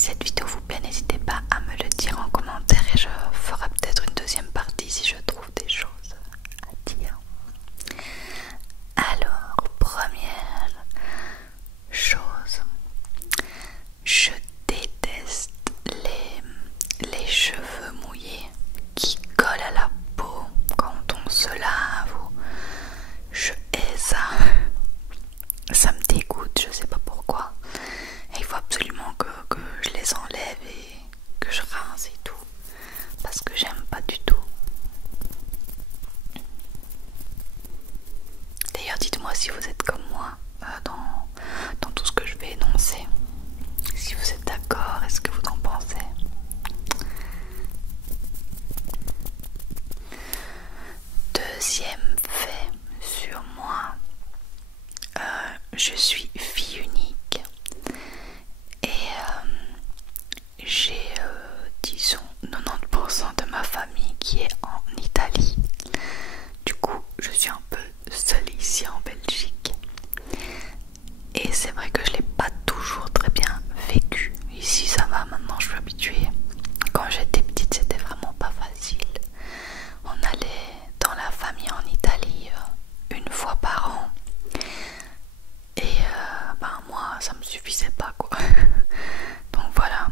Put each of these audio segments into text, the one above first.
cette vidéo vous plaît, n'hésitez pas à me le dire en commentaire et je ferai peut-être une deuxième partie si je trouve des choses à dire. Alors, première chose, je déteste les cheveux mouillés qui collent à la peau quand on se lave. Je hais ça. Ça me dégoûte, je sais pas pourquoi. Et il faut absolument que je les enlève et que je rince et tout. Parce que j'aime pas du tout. D'ailleurs, dites-moi si vous êtes comme moi dans tout ce que je vais énoncer. Si vous êtes d'accord, est-ce que vous en pensez? Deuxième fait sur moi, je suis fille unique et j'ai disons 90% de ma famille qui est en Italie. Du coup je suis un peu seule ici en Belgique et c'est vrai que je l'ai pas toujours très bien vécu. Ici ça va, maintenant je suis habituée. Quand j'étais petite c'était vraiment pas facile. On allait dans la famille en Italie une fois par an et moi ça me suffisait pas quoi. Donc voilà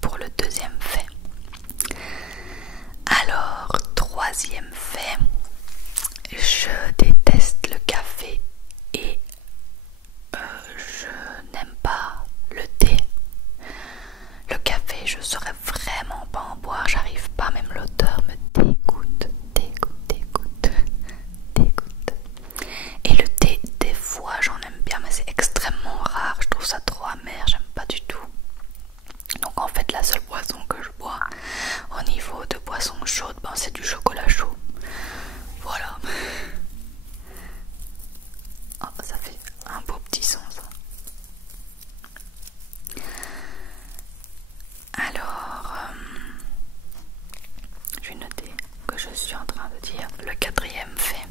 pour le deuxième fait. Alors, troisième fait, je déteste le café et je n'aime pas le thé. Le café, je saurais vraiment pas en boire, j'arrive pas, même l'odeur me dégoûte. Et le thé, des fois j'en aime bien, mais c'est extrêmement rare, je trouve ça trop amer, j'aime pas du tout. Donc en fait la seule boisson que je bois au niveau de boisson chaude, c'est du chocolat chaud. Voilà. Oh, ça fait un beau petit son ça. Alors, je vais noter que je suis en train de dire le quatrième fait.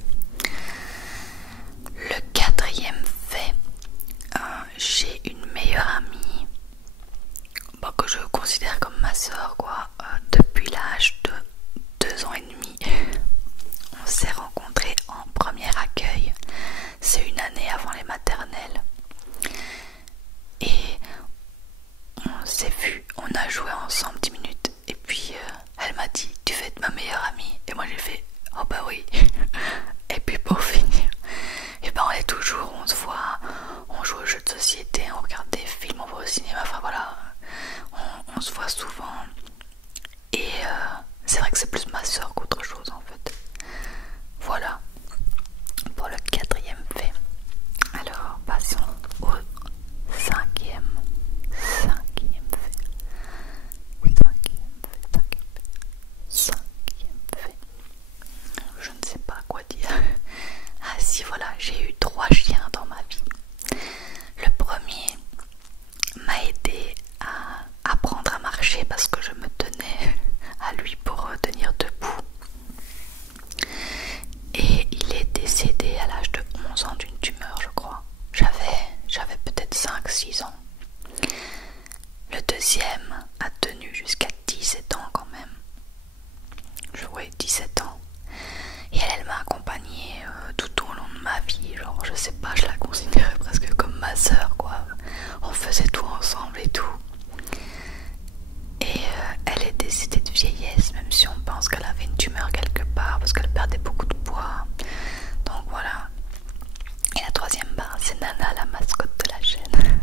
Le quatrième fait, j'ai une meilleure amie que je considère comme ma soeur quoi, depuis l'âge de 2 ans et demi. On s'est rencontrés en premier accueil, c'est une année avant les maternelles et on s'est vu, on a joué ensemble 10 minutes et puis elle m'a dit tu veux être ma meilleure amie et moi j'ai fait oh bah oui. Et puis pour finir, et on est toujours, on se voit, on joue aux jeux de société, on regarde des films, on va au cinéma, enfin voilà, on se voit souvent et c'est vrai que c'est plus ma soeur qu'autre chose en fait. Voilà pour le quatrième fait. Alors passons au cinquième fait. Je ne sais pas quoi dire. Ah si, voilà, j'ai eu 3 chiens dans ma vie. Le premier m'a aidé à apprendre à marcher parce que je me tenais à lui pour tenir debout. Et il est décédé à l'âge de 11 ans d'une tumeur, je crois. J'avais peut-être 5-6 ans. Le deuxième a tenu jusqu'à 17 ans quand même. Oui, 17 ans. Et elle m'a accompagnée tout au long de ma vie. Genre, je sais pas, je la considérais presque comme ma soeur, quoi. On faisait tout ensemble et tout. Et elle est décédée de vieillesse, même si on pense qu'elle avait une tumeur quelque part, parce qu'elle perdait beaucoup de poids. Donc voilà. Et la troisième barre, c'est Nana, la mascotte de la chaîne.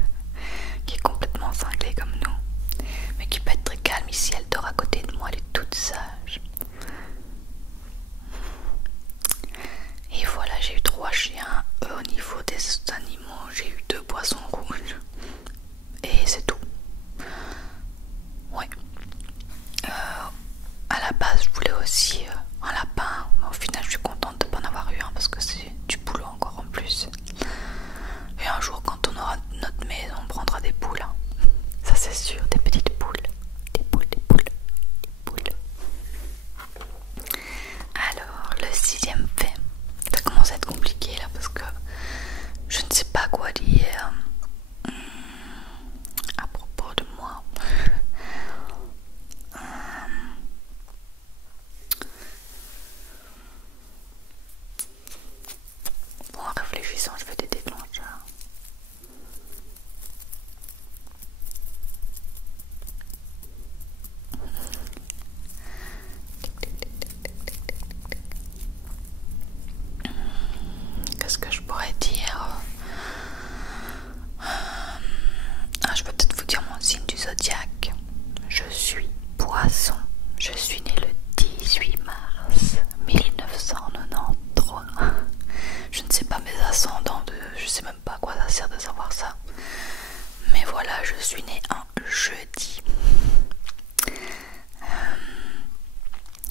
je suis née un jeudi.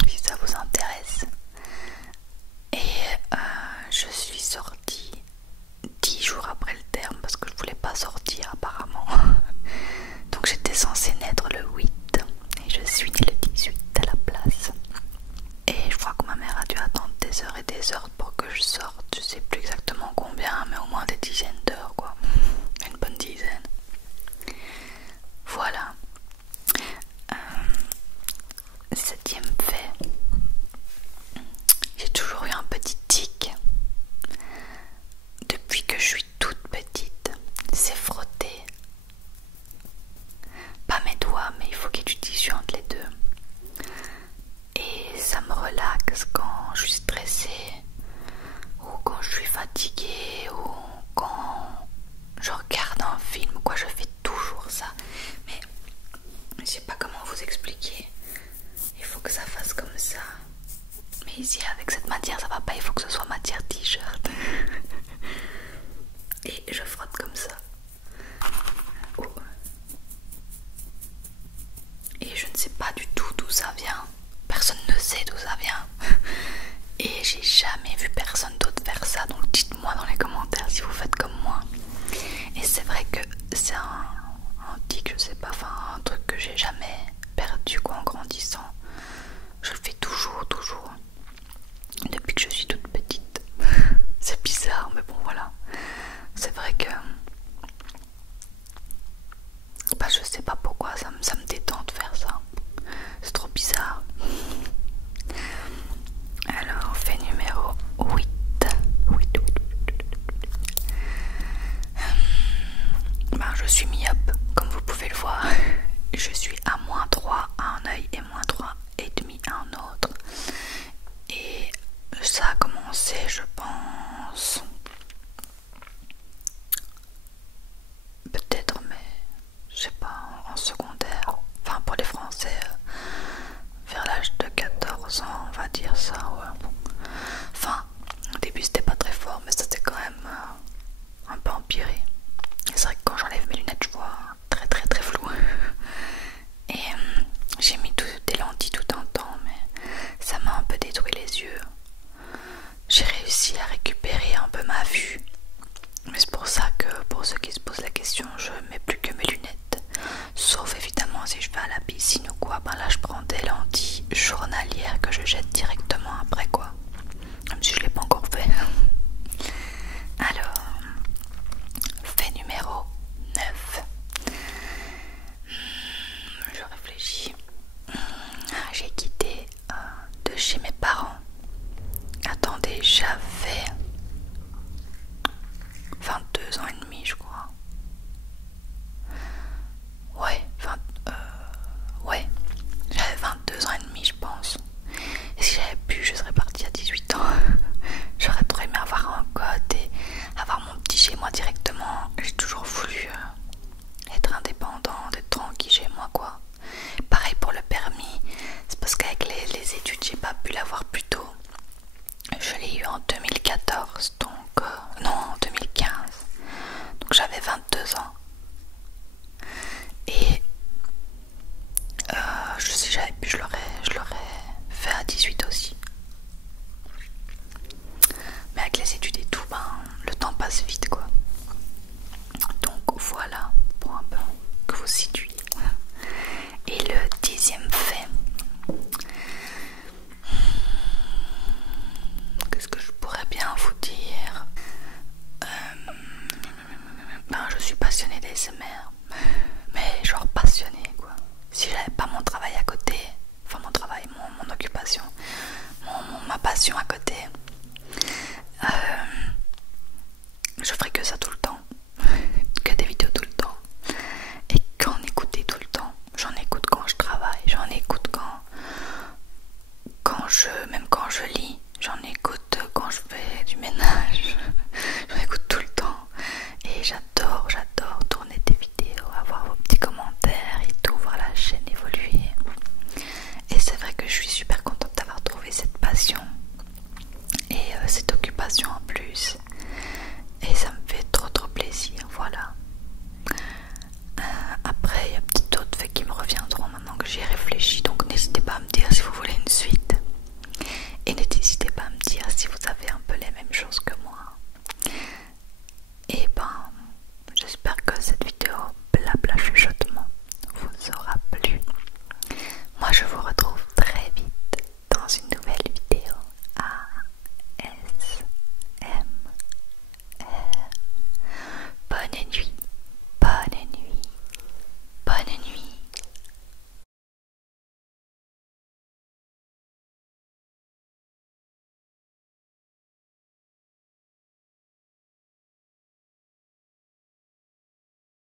Si ça vous intéresse. Et je suis sortie 10 jours après le terme parce que je voulais pas sortir apparemment. Donc j'étais censée naître le 8 et je suis née le 18 à la place. Et je crois que ma mère a dû attendre des heures et des heures pour que je sorte. Je sais plus exactement combien, mais au moins des dizaines d'heures quoi. Une bonne dizaine. Voilà. 7e fait. J'ai toujours eu un petit tic. Depuis que je suis toute petite, c'est frotter. Pas mes doigts, mais il faut qu'il y ait du tissu entre les deux. Et ça me relaxe quand je suis stressée, ou quand je suis fatiguée, ou quand je regarde un film, quoi, je fais toujours ça. Mais je sais pas comment vous expliquer. Il faut que ça fasse comme ça. Mais ici, avec cette matière, ça va pas, il faut que ce soit matière t-shirt. Et je frotte comme ça. Oh. Et je ne sais pas du tout d'où ça vient. Personne ne sait d'où ça vient. Et j'ai jamais vu personne d'autre faire ça. Donc dites-moi dans les commentaires si vous faites comme moi. Et c'est vrai que c'est un tic, je sais pas, enfin un truc que j'ai jamais perdu quoi en grandissant. Je le fais toujours. Depuis que je suis toute petite. C'est bizarre, mais bon voilà. C'est vrai que bah, je sais pas pourquoi ça me détend de faire ça. C'est trop bizarre. Alors, fait numéro 8. Ben, je suis myope, comme vous pouvez le voir. Je suis à -3 à un œil et -3,5 à un autre. Et ça a commencé, je